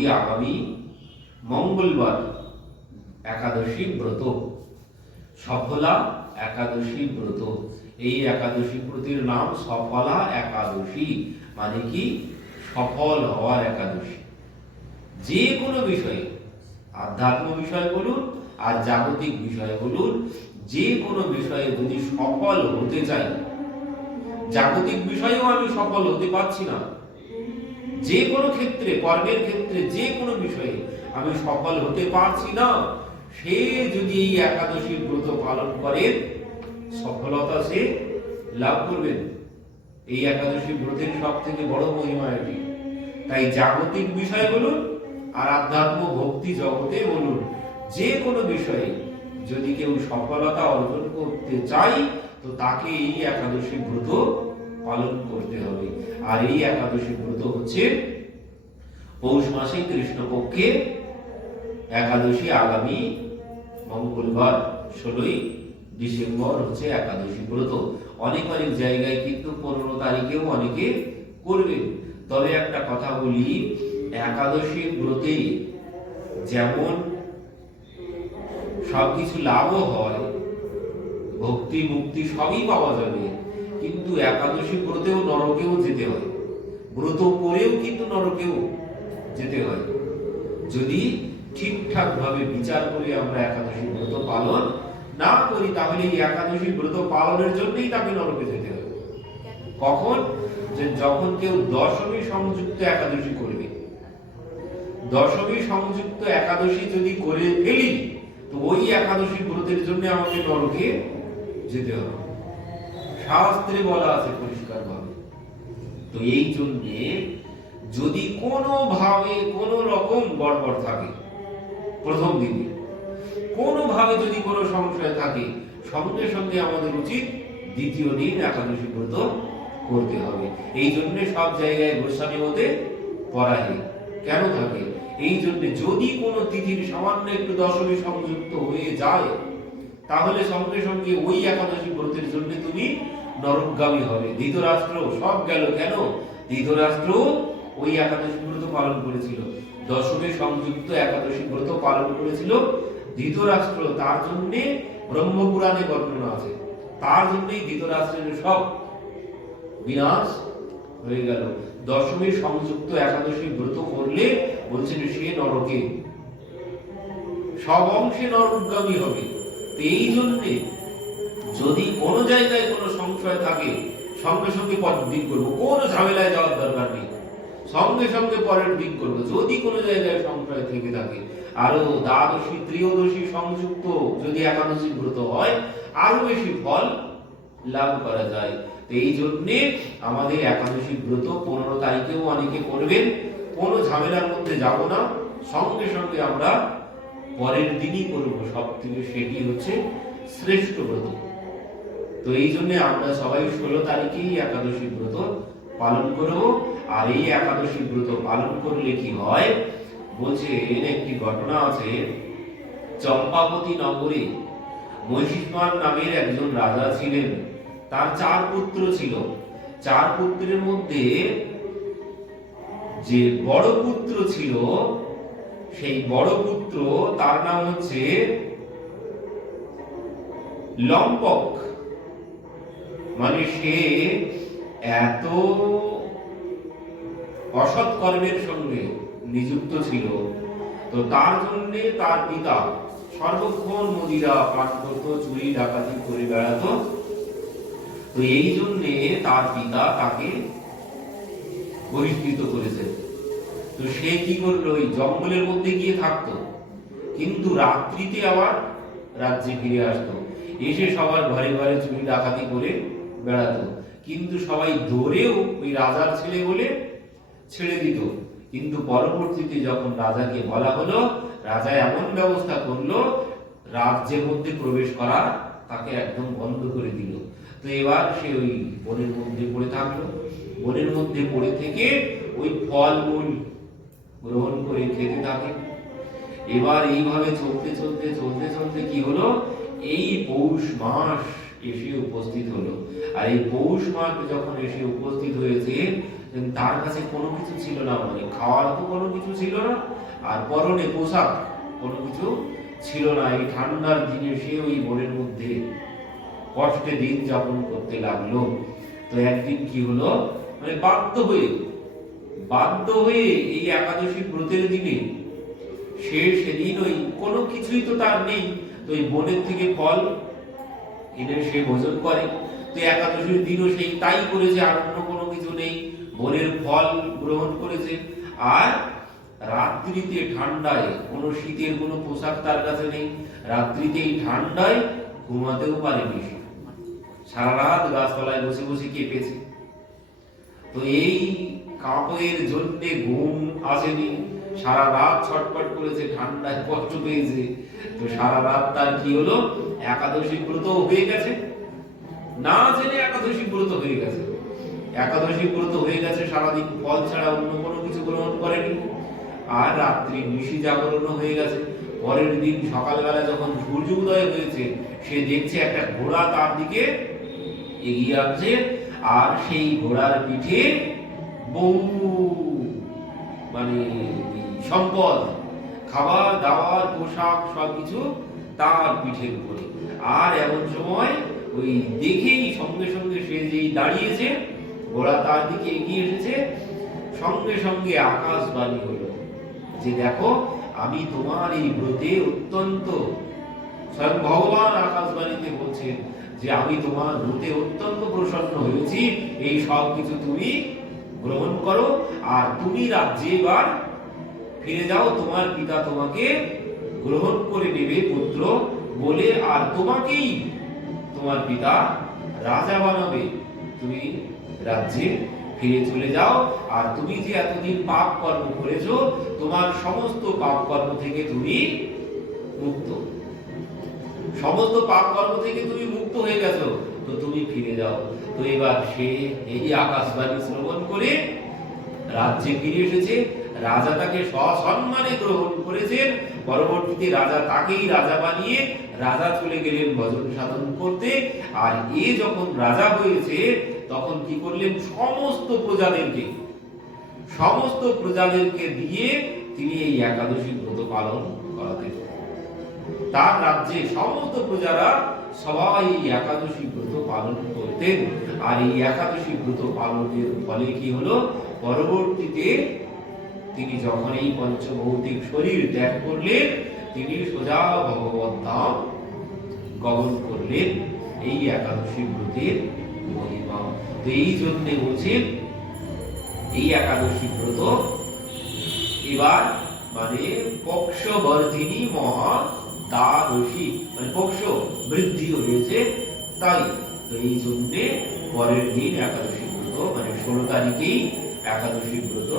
করি আগামী মঙ্গলবার একাদশী ব্রত, সফলা একাদশী ব্রত। এই একাদশী ব্রতের নাম সফলা একাদশী, মানে কি সফল হওয়ার একাদশী। যে কোনো বিষয়ে, আধ্যাত্ম বিষয় বলুন আর জাগতিক বিষয় বলুন, যে কোনো বিষয়ে যদি সফল হতে চাই, জাগতিক বিষয়েও আমি সফল হতে পারছি না, যে কোনো ক্ষেত্রে, কর্মের ক্ষেত্রে যে কোনো বিষয়ে আমি সফল হতে পারছি না, সে যদি এই একাদশী ব্রত পালন করে সফলতা সে লাভ করবেন। এই একাদশী ব্রতের সব থেকে বড় মহিমা এটি। তাই জাগতিক বিষয় বলুন আর আধ্যাত্ম ভক্তি জগতে বলুন, যে কোনো বিষয়ে যদি কেউ সফলতা অর্জন করতে চাই, তো তাকে এই একাদশী ব্রত পালন করতে হবে। আর এই একাদশী ব্রত হচ্ছে পৌষ মাসে কৃষ্ণপক্ষে একাদশী, আগামী মঙ্গলবার 16ই ডিসেম্বর হচ্ছে একাদশী ব্রত। অনেক অনেক জায়গায় কিন্তু 15 তারিখেও অনেকে করবে। তবে একটা কথা বলি, একাদশী ব্রতে যেমন সবকিছু লাভও হয়, ভক্তি মুক্তি সবই পাওয়া যাবে, কিন্তু একাদশী ব্রতেও নরকেও যেতে হয়, ব্রত করেও কিন্তু নরকেও যেতে হয়। যদি ঠিকঠাক ভাবে বিচার করে আমরা একাদশী ব্রত পালন না করি, তাহলে এই একাদশী ব্রত পালনের জন্যই তাকে নরকে যেতে হবে। কখন? যে যখন কেউ দশমী সংযুক্ত একাদশী করবে। দশমী সংযুক্ত একাদশী যদি করে ফেলি, তো ওই একাদশী ব্রতের জন্য আমাকে নরকে যেতে হবে, শাস্ত্রে বলা আছে পরিষ্কার ভাবে। তো এই জন্যে যদি কোনো ভাবে কোনো রকম গড়বড় থাকে, প্রথম দিনে কোনো ভাবে যদি কোনো সংশয় থাকে, সঙ্গে সঙ্গে আমাদের উচিত দ্বিতীয় দিন একাদশী ব্রত করতে হবে। এই জন্য সব জায়গায় গোস্বামী মতে পড়ায় কেন থাকে? এই জন্য যদি কোনো তিথির সামান্য একটু দশমী সংযুক্ত হয়ে যায়, তাহলে সঙ্গে সঙ্গে ওই একাদশী ব্রতের জন্য তুমি নরকগামী হবে। ধৃতরাষ্ট্র সব গেল কেন? ধৃতরাষ্ট্র ওই একাদশী ব্রত পালন করেছিল, দশমী সংযুক্ত একাদশী ব্রত পালন করেছিল ধৃতরাষ্ট্র। তার জন্য ব্রহ্মপুরাণে বর্ণনা আছে, তার জন্যই ধৃতরাষ্ট্রের সব বিনাশ হয়ে গেল। দশমী সংযুক্ত একাদশী ব্রত করলে বলছেন সে নরকে সব অংশে নরকগামী হবে। এই জন্যে যদি কোনো জায়গায় কোনো সংশয় থাকে, সঙ্গে সঙ্গে পরের দিন করবো, কোনো ঝামেলায় যাওয়ার দরকার নেই, সঙ্গে সঙ্গে পরের দিন করবো। যদি কোনো জায়গায় সংশয় থেকে থাকে, আরো দ্বাদশী ত্রয়োদশী সংযুক্ত যদি একাদশী ব্রত হয়, আরো বেশি ফল লাভ করা যায়। এই জন্যে আমাদের একাদশী ব্রত 15 তারিখেও অনেকে করবেন, কোনো ঝামেলার মধ্যে যাব না, সঙ্গে সঙ্গে আমরা পরের দিনই করব। সব থেকে সেটি হচ্ছে শ্রেষ্ঠ ব্রত। তো এই জন্য আমরা সবাই 16 তারিখেই একাদশী ব্রত পালন করব। আর এই একাদশী ব্রত পালন করলে কি হয় বলছে, একটি ঘটনা আছে। চম্পাবতী নগরে মহিষীমান নামের একজন রাজা ছিলেন। তার 4 পুত্র ছিল। 4 পুত্রের মধ্যে যে বড় পুত্র ছিল, সেই বড় পুত্র তার নাম হচ্ছে লম্পক। মানে সে এত অসৎ কর্মের সঙ্গে নিযুক্ত ছিল, তো তার জন্য তার পিতা সর্বক্ষণ মদিরা পান করত, চুরি ডাকাতি করে বেড়াতো। তো এই জন্যে তার পিতা তাকে বহিষ্কৃত করেছে। তো সে কি করলো, ওই জঙ্গলের মধ্যে গিয়ে থাকতো, কিন্তু রাত্রিতে আবার রাজ্যে ফিরে আসতো, এসে সবার ঘরে ঘরে চুরি ডাকাতি করে বেড়াতো। কিন্তু সবাই ধরেও ওই রাজার ছেলে বলে ছেড়ে দিত। কিন্তু পরবর্তীতে যখন রাজাকে বলা হলো, রাজা এমন ব্যবস্থা করলো, রাজ্যের মধ্যে প্রবেশ করা তাকে একদম বন্ধ করে দিল। তো এবার সে ওই বনের মধ্যে পড়ে থাকলো, বনের মধ্যে পড়ে থেকে ওই ফল মূল গ্রহণ করে খেতে থাকে। এবার এইভাবে চলতে চলতে চলতে চলতে কি হলো, এই পৌষ মাস এসে উপস্থিত হলো। আর এই পৌষ মাস যখন এসে উপস্থিত হয়েছে, তার কাছে কোনো কিছু ছিল না, মানে খাওয়ার তো কোনো কিছু ছিল না, আর পরনে পোশাক কোনো কিছু ছিল না। এই ঠান্ডার দিনে সে ওই বনের মধ্যে কষ্টে দিন যাপন করতে লাগলো। তো একদিন কি হলো, মানে বাধ্য হয়ে এই একাদশী ব্রতের দিনে সে সেদিন ওই কোনো কিছুই তো তার নেই, তো ওই বনের থেকে ফল এনে সে ভোজন করে। তো একাদশীর দিনও সেই তাই করেছে, আর অন্য কোনো কিছু নেই, বনের ফল গ্রহণ করেছে। আর রাত্রিতে ঠান্ডায়, কোনো শীতের কোনো পোশাক তার কাছে নেই, রাত্রিতে এই ঠান্ডায় ঘুমাতেও পারেনি সে, সারা রাত গাছতলায় বসে বসে কেঁপেছে। তো এই কাপড়ের জন্য ঘুম আসেনি, সারা রাত ছটফট করেছে, ঠান্ডায় কষ্ট পেয়েছে। তো সারা রাত তার কি হলো, একাদশী ব্রত হয়ে গেছে, না জেনে একাদশী ব্রত হয়ে গেছে। একাদশী ব্রত হয়ে গেছে, সারাদিন ফল ছাড়া অন্য কোনো কিছু গ্রহণ করেনি। আর রাত্রি নিশি জাগরণ হয়ে গেছে। পরের দিন সকালবেলা যখন সূর্য উদয় হয়েছে, সে দেখছে একটা ঘোড়া তার দিকে এগিয়ে আসছে, আর সেই ঘোড়ার পিঠে বহু মানে সম্পদ, খাবার দাবার পোশাক সবকিছু তার পিঠের উপরে। আর এমন সময় ওই দেখেই সঙ্গে সঙ্গে সে যেই দাঁড়িয়েছে, ঘোড়া তার দিকে এগিয়ে এসেছে, সঙ্গে সঙ্গে আকাশবাণী হলো যে দেখো, আমি তোমার এই ব্রতে অত্যন্ত, স্বয়ং ভগবান আকাশবাণীতে বলছেন যে আমি তোমার ব্রতে অত্যন্ত প্রসন্ন হয়েছি, এই সব কিছু তুমি গ্রহণ করো, আর তুমি রাজ্যে এবার ফিরে যাও, তোমার পিতা তোমাকে গ্রহণ করে নেবে পুত্র বলে, আর তোমাকেই তোমার পিতা রাজা বানাবে। তুমি রাজ্যে ফিরে চলে যাও, আর তুমি যে এতদিন পাপ কর্ম করেছো, তোমার সমস্ত পাপ কর্ম থেকে তুমি মুক্ত, সমস্ত পাপ কর্ম থেকে তুমি মুক্ত হয়ে গেছো, তো তুমি ফিরে যাও। তো এবার সে এই আকাশবাণী শ্রবণ করে রাজ্যে ফিরে এসেছে। রাজা তাকে সসম্মানে গ্রহণ করেছেন। পরবর্তীতে রাজা তাকেই রাজা বানিয়ে রাজা চলে গেলেন ভজন সাধন করতে। আর এ যখন রাজা হয়েছে, তখন কি করলেন, সমস্ত প্রজাদেরকে দিয়ে তিনি এই একাদশী ব্রত পালন করাতেন। তার রাজ্যে সমস্ত প্রজারা সবাই এই একাদশী ব্রত পালন করতেন। আর এই একাদশী ব্রত পালনের ফলে কি হলো, পরবর্তীতে তিনি যখন এই পঞ্চভৌতিক শরীর ত্যাগ করলেন, তিনি সোজা ভগবত ধাম গমন করলেন। এই একাদশী ব্রতের মহিমা। তো এই জন্য বলছেন এই একাদশী ব্রত এবার মানে পক্ষবর্ধিনী মহা দ্বাদশী, মানে পক্ষ বৃদ্ধি হয়েছে তাই। তো এই জন্য পরের দিন একাদশী ব্রত, মানে 16 তারিখেই একাদশী ব্রত